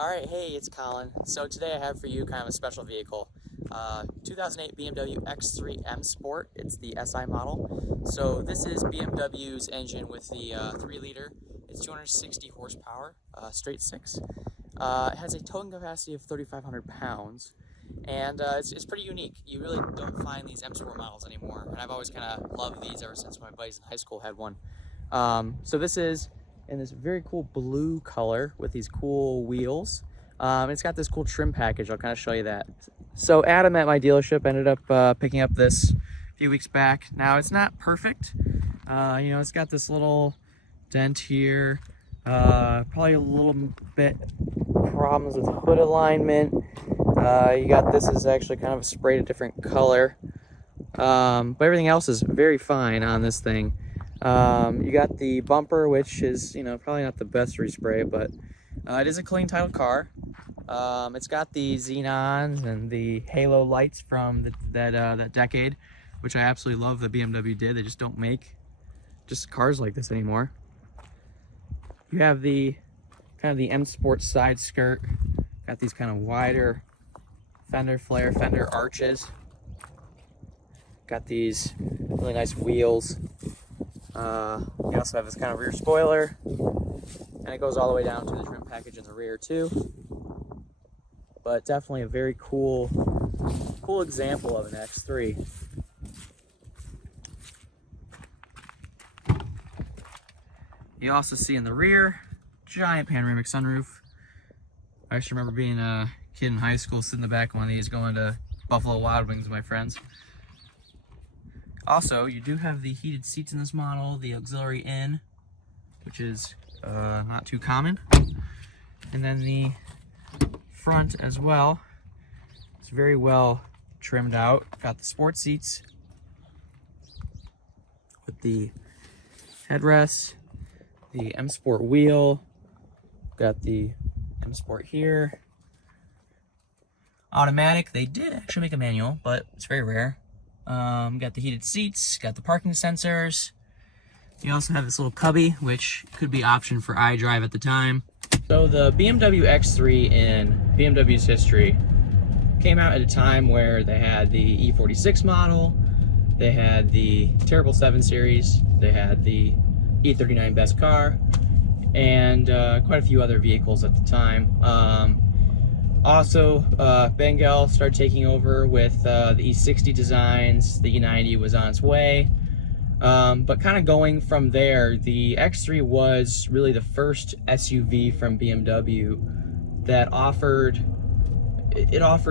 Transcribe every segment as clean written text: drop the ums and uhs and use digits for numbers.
Alright, hey, it's Colin. So today I have for you kind of a special vehicle. 2008 BMW X3 Msport. It's the SI model. So this is BMW's engine with the 3-liter. It's 260 horsepower, straight 6. It has a towing capacity of 3,500 pounds. And it's pretty unique. You really don't find these M-Sport models anymore. And I've always kind of loved these ever since my buddies in high school had one. So this is in this very cool blue color with these cool wheels. It's got this cool trim package. I'll kind of show you that. So Adam at my dealership ended up picking up this a few weeks back. Now it's not perfect. It's got this little dent here. Probably a little bit problems with hood alignment. You got this is actually kind of sprayed a different color. But everything else is very fine on this thing. You got the bumper, which is, probably not the best respray, but it is a clean titled car. It's got the xenons and the halo lights from that decade, which I absolutely love the BMW did. They just don't make just cars like this anymore. You have the kind of the M Sport side skirt. Got these kind of wider fender arches. Got these really nice wheels. You also have this kind of rear spoiler, and it goes all the way down to the trim package in the rear too. But definitely a very cool example of an X3. You also see in the rear, giant panoramic sunroof. I actually remember being a kid in high school sitting in the back of one of these going to Buffalo Wild Wings with my friends. Also, you do have the heated seats in this model, the auxiliary in, which is not too common. And then the front as well, it's very well trimmed out. Got the sport seats with the headrest, the M Sport wheel, got the M Sport here. Automatic, they did actually make a manual, but it's very rare. Got the heated seats, got the parking sensors. You also have this little cubby, which could be optioned for iDrive at the time. So the BMW X3 in BMW's history came out at a time where they had the E46 model, they had the Terrible 7 Series, they had the E39 Best Car, and quite a few other vehicles at the time. Also, Bengal started taking over with the E60 designs. The E90 was on its way. But kind of going from there, the X3 was really the first SUV from BMW that offered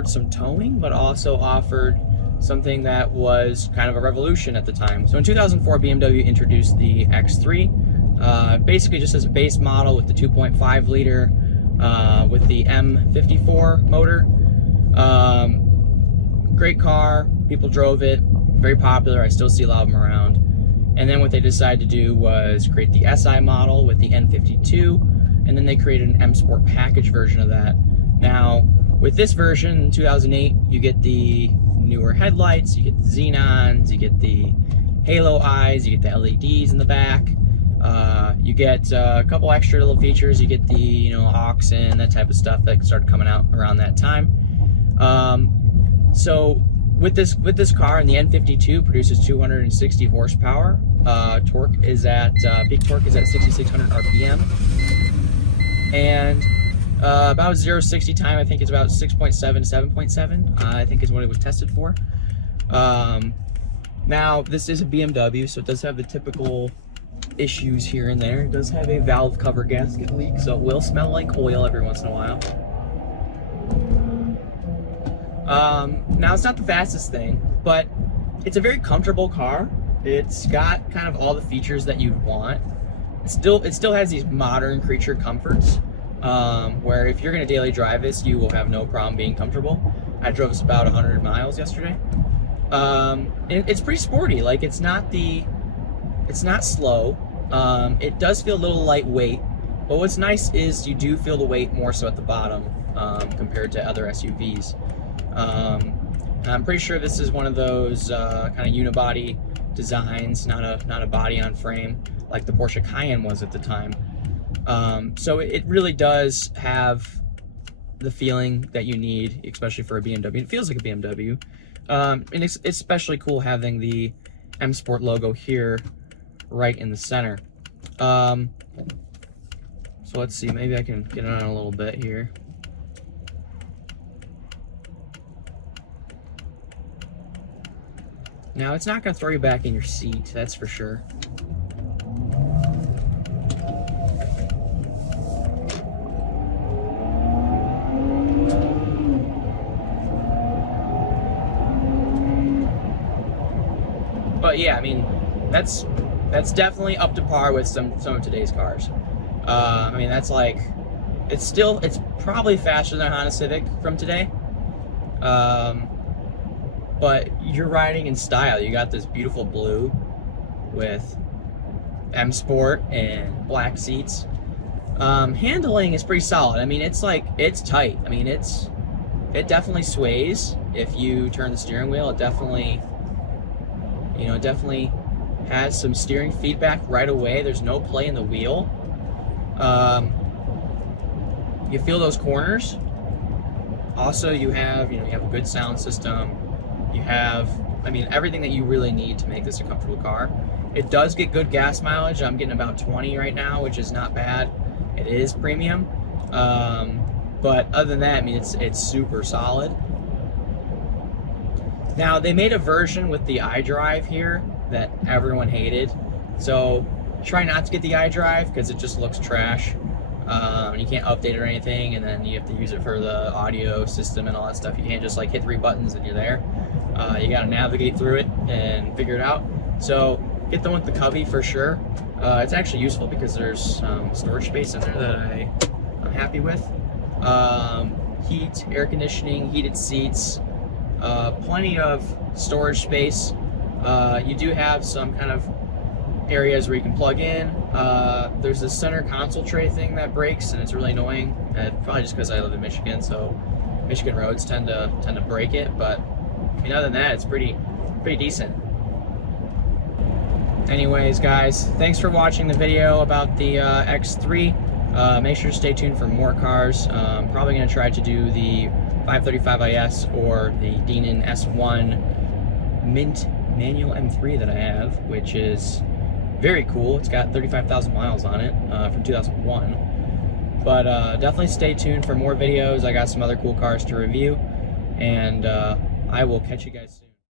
some towing, but also offered something that was kind of a revolution at the time. So in 2004, BMW introduced the X3, basically just as a base model with the 2.5 liter with the M54 motor. Great car, people drove it, very popular. I still see a lot of them around. And then what they decided to do was create the SI model with the N52, and then they created an M Sport package version of that. Now, with this version in 2008, you get the newer headlights, you get the xenons, you get the halo eyes, you get the LEDs in the back. You get a couple extra little features. You get the aux and that type of stuff that started coming out around that time. So with this car, and the N52 produces 260 horsepower. Torque is at peak torque is at 6,600 RPM, and about 0-60 time I think is about 6.7 7.7. I think is what it was tested for. Now this is a BMW, so it does have the typical issues here and there. It does have a valve cover gasket leak, so it will smell like oil every once in a while. Now it's not the fastest thing, but it's a very comfortable car. It's got kind of all the features that you'd want. It still has these modern creature comforts, where if you're going to daily drive this, you will have no problem being comfortable. I drove this about 100 miles yesterday. It's pretty sporty. Like it's not slow. It does feel a little lightweight, but what's nice is you do feel the weight more so at the bottom compared to other SUVs. I'm pretty sure this is one of those kind of unibody designs, not a body on frame like the Porsche Cayenne was at the time. So it really does have the feeling that you need, especially for a BMW. It feels like a BMW. And it's especially cool having the Msport logo here right in the center. So let's see, maybe I can get it on a little bit here. Now, it's not going to throw you back in your seat, that's for sure. But yeah, I mean, that's definitely up to par with some of today's cars. I mean, that's like, it's probably faster than a Honda Civic from today. But you're riding in style. You got this beautiful blue with M-Sport and black seats. Handling is pretty solid. I mean, it's tight. I mean, it definitely sways if you turn the steering wheel. It definitely, definitely has some steering feedback right away. There's no play in the wheel. You feel those corners. Also, you have a good sound system. You have, I mean, everything that you really need to make this a comfortable car. It does get good gas mileage. I'm getting about 20 right now, which is not bad. It is premium. But other than that, I mean, it's super solid. Now, they made a version with the iDrive here that everyone hated. So try not to get the iDrive because it just looks trash. You can't update it or anything, and then you have to use it for the audio system and all that stuff. You can't just like hit 3 buttons and you're there. You got to navigate through it and figure it out. So get the one with the cubby for sure. It's actually useful because there's storage space in there that I'm happy with. Heat, air conditioning, heated seats, plenty of storage space. You do have some kind of areas where you can plug in. There's this center console tray thing that breaks, and it's really annoying. Probably just because I live in Michigan, so Michigan roads tend to break it. But I mean, other than that, it's pretty decent. Anyways, guys, thanks for watching the video about the X3. Make sure to stay tuned for more cars. Probably going to try to do the 535 IS or the Denon S1 Mint manual M3 that I have, which is very cool. It's got 35,000 miles on it from 2001. But definitely stay tuned for more videos. I got some other cool cars to review, and I will catch you guys soon.